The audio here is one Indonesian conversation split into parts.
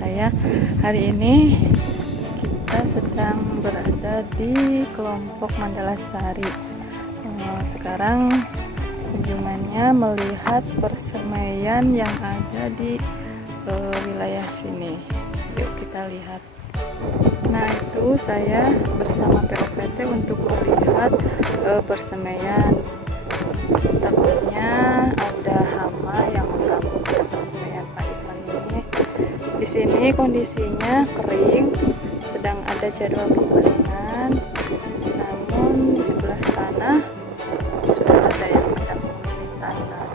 saya. Hari ini kita sedang berada di kelompok Mandala Sari. Sekarang kunjungannya melihat persemaian yang ada di wilayah sini. Yuk kita lihat. Nah, itu saya bersama POPT untuk melihat persemaian. Takutnya ada hama yang mengganggu persemaian Pak Ivan ini. Di sini kondisinya kering, sedang ada jadwal pengeringan. Namun di sebelah sana sudah ada yang sedang memilih tanah.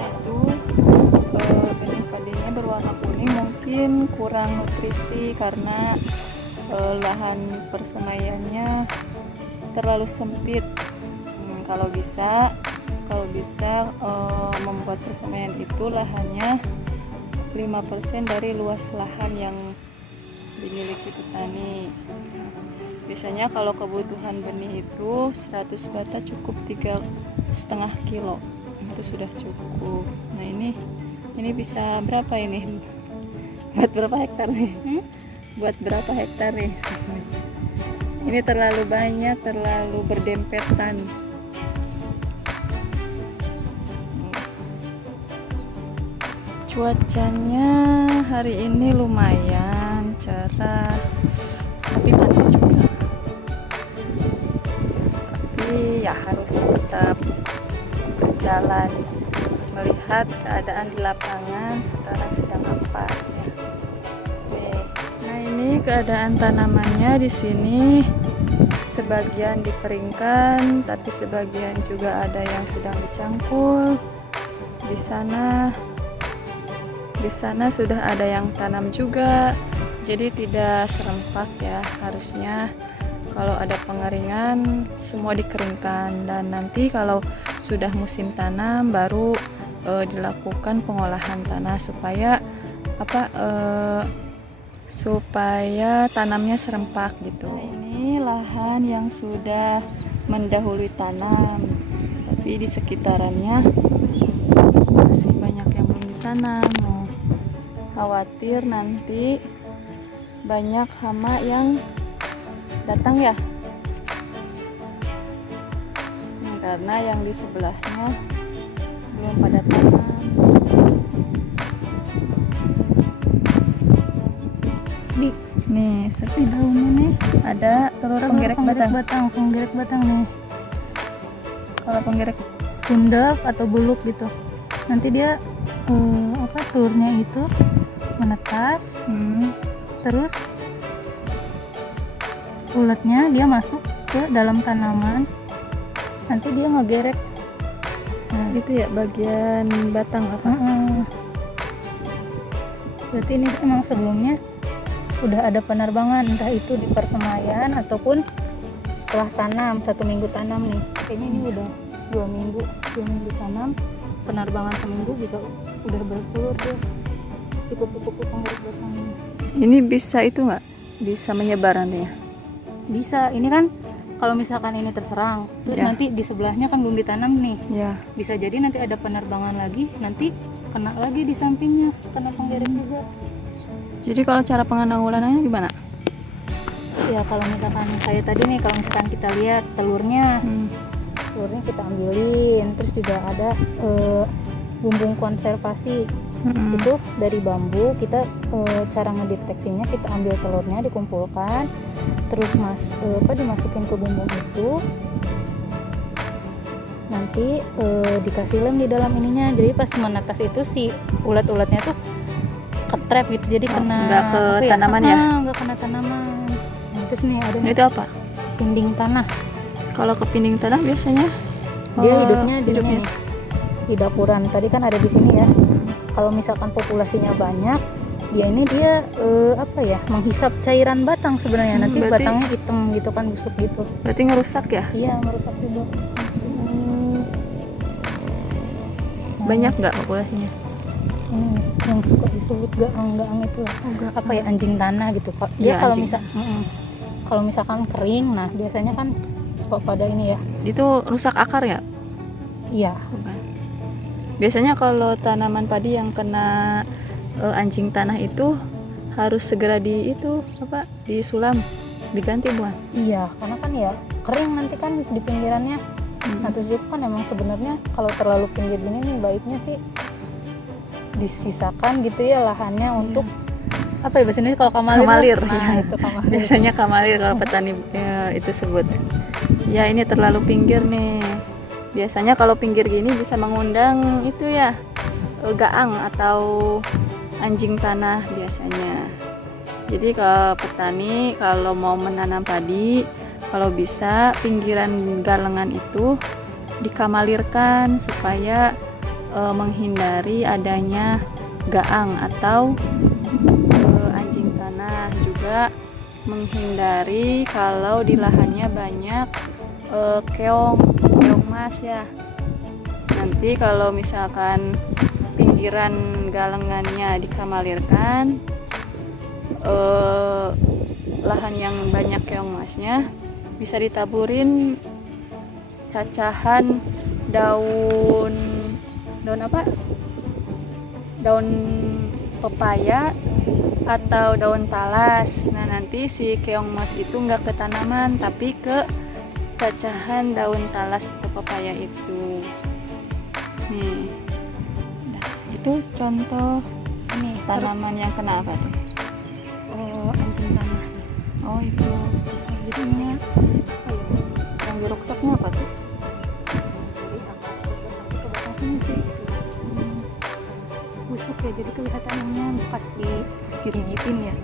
Itu benih padinya berwarna kuning, mungkin kurang nutrisi karena lahan persemaiannya terlalu sempit. Kalau bisa membuat persemaian itu lahannya 5% dari luas lahan yang dimiliki petani. Biasanya kalau kebutuhan benih itu 100 bata cukup 3,5 kilo, itu sudah cukup. Nah ini bisa berapa ini? Buat berapa hektar nih? Buat berapa hektar nih? Ini terlalu banyak, terlalu berdempetan. Cuacanya hari ini lumayan cerah, tapi panas juga. Tapi ya harus tetap berjalan, melihat keadaan di lapangan sekarang sedang apa. Nah, ini keadaan tanamannya di sini. Sebagian dikeringkan, tapi sebagian juga ada yang sedang dicangkul. Di sana sudah ada yang tanam juga, jadi tidak serempak ya. Harusnya kalau ada pengeringan semua dikeringkan, dan nanti kalau sudah musim tanam baru dilakukan pengolahan tanah supaya tanamnya serempak gitu. Nah, ini lahan yang sudah mendahului tanam, tapi di sekitarannya masih banyak yang belum ditanam. Khawatir nanti banyak hama yang datang ya, karena yang di sebelahnya belum pada tanam. Nih seperti daunnya nih ada telur penggerek batang nih. Kalau penggerek sundep atau buluk gitu, nanti dia telurnya itu menetas, terus uletnya dia masuk ke dalam tanaman, nanti dia ngegerek. Nah itu ya bagian batang apa? Berarti ini emang sebelumnya udah ada penerbangan, entah itu di persemaian ataupun setelah tanam, 1 minggu tanam nih. Kayaknya ini udah 2 minggu tanam, penerbangan seminggu juga udah bertelur tuh si kupu-kupu penggerek batang ini. Ini bisa itu nggak? Bisa menyebar nantinya? Bisa. Ini kan kalau misalkan ini terserang, terus nanti di sebelahnya kan belum ditanam nih. Bisa jadi nanti ada penerbangan lagi, nanti kena lagi di sampingnya, kena penggerek juga. Jadi kalau cara penanggulangannya gimana? Ya kalau misalkan kayak tadi nih, kalau misalkan kita lihat telurnya kita ambilin, terus juga ada bumbung konservasi. Itu dari bambu, kita cara ngedeteksinya kita ambil telurnya, dikumpulkan, terus dimasukin ke bumbung itu, nanti dikasih lem di dalam ininya. Jadi pas menetas itu si ulat-ulatnya tuh ketrap gitu, jadi nggak ke tanaman ya? Nggak kena tanaman. Nah, terus nih ada itu apa? Pinding tanah. Kalau ke pinding tanah biasanya dia hidupnya nih di dapuran. Tadi kan ada di sini ya. Kalau misalkan populasinya banyak, dia menghisap cairan batang sebenarnya. Nanti batangnya hitam gitu kan, busuk gitu. Berarti ngerusak ya? Iya, ngerusak juga. Banyak nggak populasinya? Yang suka disebut gaang itu anjing tanah gitu. Dia kalau misalkan kering, nah biasanya kan pada ini ya. Itu rusak akar ya? Iya. Biasanya kalau tanaman padi yang kena anjing tanah itu harus segera disulam, diganti bukan? Iya, karena kan ya kering nanti kan di pinggirannya. Nah terus juga kan emang sebenarnya kalau terlalu pinggir gini nih baiknya sih disisakan gitu ya lahannya untuk apa ya bahasa Indonesia kalau kamalir lah. Nah, itu kamalir. Biasanya kamalir kalau petani itu sebut. Ya ini terlalu pinggir nih. Biasanya kalau pinggir gini bisa mengundang itu ya gaang atau anjing tanah biasanya. Jadi ke petani kalau mau menanam padi, kalau bisa pinggiran galengan itu dikamalirkan supaya menghindari adanya gaang atau anjing tanah, juga menghindari kalau di lahannya banyak keong mas ya. Nanti kalau misalkan pinggiran galengannya dikamalirkan, lahan yang banyak keong masnya bisa ditaburin cacahan daun pepaya atau daun talas. Nah nanti si keong mas itu nggak ke tanaman tapi ke cacahan daun talas atau pepaya itu. Nah, itu contoh ini tanaman yang kena apa tuh? Anjing tanah. Oh itu. Jadinya Yang diruksaknya apa tuh? Busuk ya, jadi kelihatannya bekas dirigitin ya.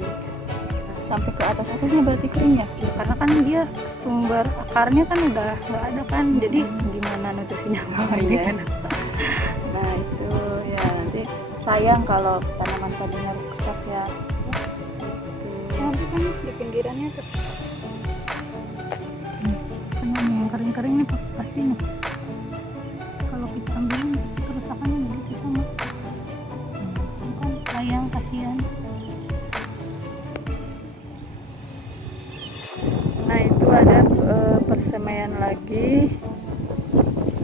Sampai ke atasnya berarti kering ya? Ya karena kan dia sumber akarnya kan udah nggak ada kan, jadi gimana nutrisinya Iya. Nah itu ya nanti sayang kalau tanaman padinya rusak ya. Nanti kan di pinggirannya kan yang kering-kering nih pasti nih kalau kita ambilin kerusakannya begitu sama kan sayang, kasihan. Nah itu ada persemaian lagi.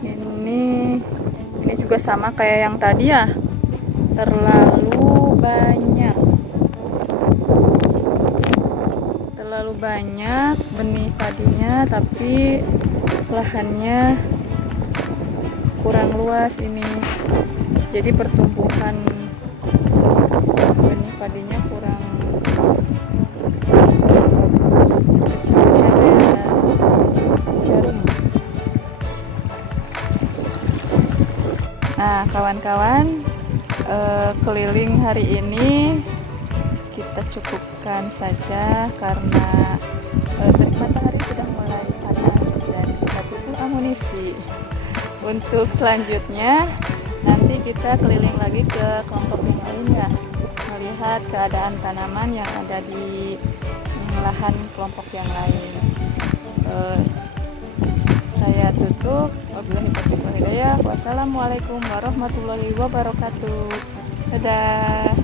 Ini juga sama kayak yang tadi ya, terlalu banyak benih padinya tapi lahannya kurang luas ini, jadi pertumbuhan benih padinya kurang bagus, kecil-kecil kayak jarum. Nah kawan-kawan, keliling hari ini kita cukupkan saja karena matahari sudah mulai panas dan kita butuh amunisi. Untuk selanjutnya nanti kita keliling lagi ke kelompok yang lainnya, melihat keadaan tanaman yang ada di lahan kelompok yang lain. Saya tutup. Wabillahi taufiq wal hidayah. Wassalamualaikum warahmatullahi wabarakatuh. Dadah.